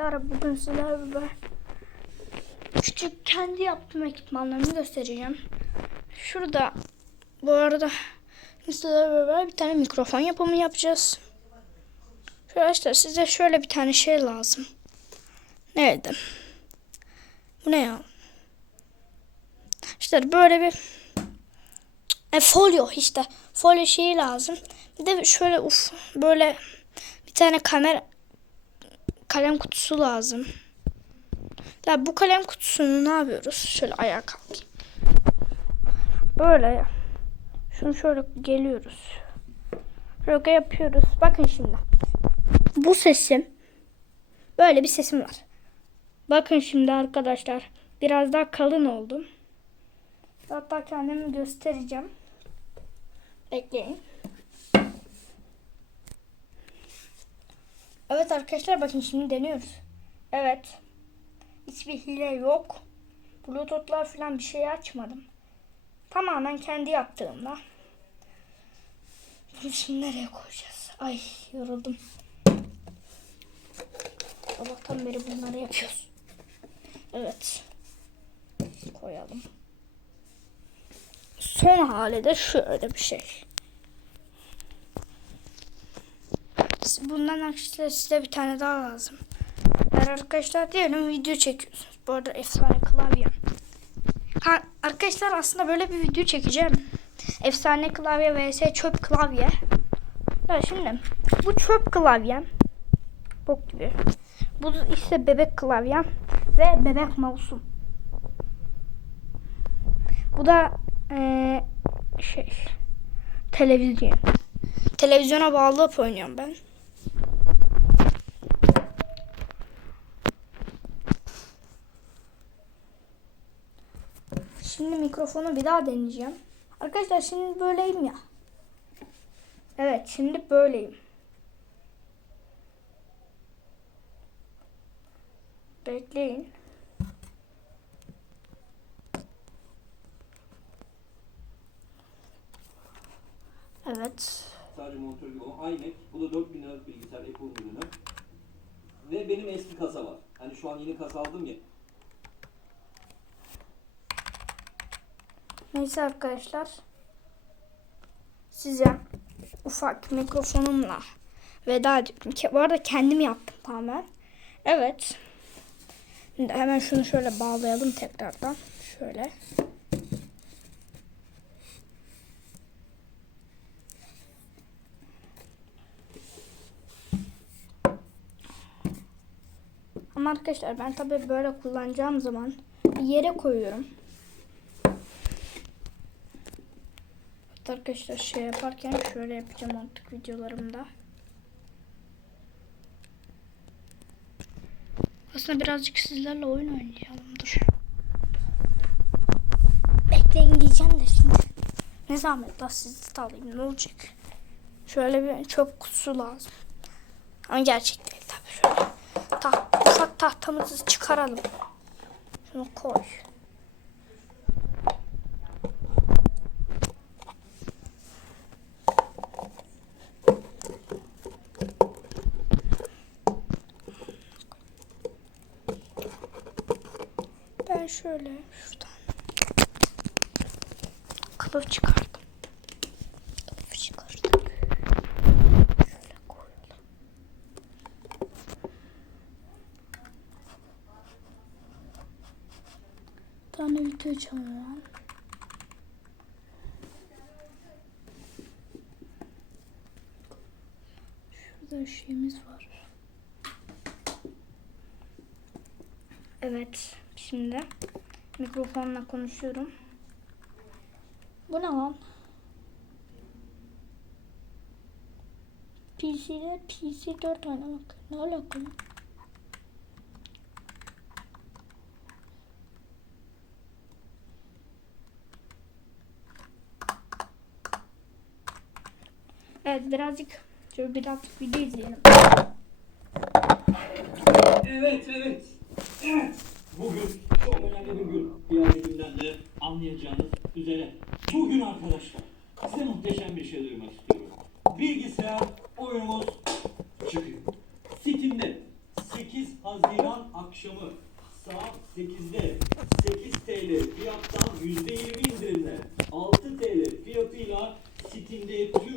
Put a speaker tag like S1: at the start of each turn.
S1: arkadaşlar bugün sizlerle beraber küçük kendi yaptığım ekipmanlarımı göstereceğim. Şurada bu arada sizlerle beraber bir tane mikrofon yapımı yapacağız. Arkadaşlar size şöyle bir tane şey lazım. Nerede? Bu ne ya? İşte böyle bir e, folyo işte. Folyo şeyi lazım. Bir de şöyle uf böyle bir tane kamera kalem kutusu lazım. Ya bu kalem kutusunu ne yapıyoruz? Şöyle ayağa kalkayım. Böyle şunu şöyle geliyoruz. Şöyle yapıyoruz. Bakın şimdi. Bu sesim böyle bir sesim var. Bakın şimdi arkadaşlar. Biraz daha kalın oldum. Hatta kendimi göstereceğim. Bekleyin. Evet arkadaşlar bakın şimdi deniyoruz. Evet. Hiçbir hile yok. Bluetooth'lar falan bir şey açmadım. Tamamen kendi yaptığımda. Bunu şimdi nereye koyacağız? Ay yoruldum. Sabahtan beri bunları yapıyoruz. Evet. Koyalım. Son hali de şöyle bir şey. Bundan arkadaşlar size bir tane daha lazım. Eğer arkadaşlar diyelim video çekiyorsunuz. Bu arada efsane klavyem. Ha, arkadaşlar aslında böyle bir video çekeceğim. Efsane klavye vs çöp klavye. Ya şimdi bu çöp klavyem. Bok gibi. Bu ise bebek klavyem ve bebek mouse'um. Bu da eee, şey televizyon. Televizyona bağlayıp oynuyorum ben. Şimdi mikrofonu bir daha deneyeceğim. Arkadaşlar şimdi böyleyim ya. Evet şimdi böyleyim. Bekleyin. Evet.
S2: Sadece monitör gibi o iMac. Bu da 4000 liralık bilgisayar Apple ürünü. Ve benim eski kasa var. Hani şu an yeni kasa aldım ya.
S1: Neyse arkadaşlar. Size ufak mikrofonumla veda ediyorum. Ki, bu arada kendim yaptım tamamen. Evet. Şimdi hemen şunu şöyle bağlayalım tekrardan. Şöyle. Ama arkadaşlar ben tabii böyle kullanacağım zaman bir yere koyuyorum. Hatta arkadaşlar şey yaparken şöyle yapacağım artık videolarımda. Aslında birazcık sizlerle oyun oynayalım. Dur. Bekleyin diyeceğim de şimdi. Ne zahmet daha sizi de alayım ne olacak? Şöyle bir çöp kutusu lazım. Ama gerçek değil tabii şöyle. Taht, ufak tahtamızı çıkaralım. Şunu koy. Ben şöyle şuradan kılıf çıkardım. Kılıf çıkardık. Şöyle koyalım. Tane video çalıyorum. Şurada şeyimiz var. Evet, şimdi mikrofonla konuşuyorum. Bu ne lan? PC'de PC 4 oynamak. Ne alakalı? Evet birazcık şöyle birazcık video izleyelim.
S2: Evet. Evet. Anlayacağınız üzere. Bugün arkadaşlar size muhteşem bir şey duyurmak istiyorum. Bilgisayar oyunumuz çıkıyor. Steam'de 8 Haziran akşamı saat 8'de 8 TL fiyattan %20 indirimle 6 TL fiyatıyla Steam'de açılacak.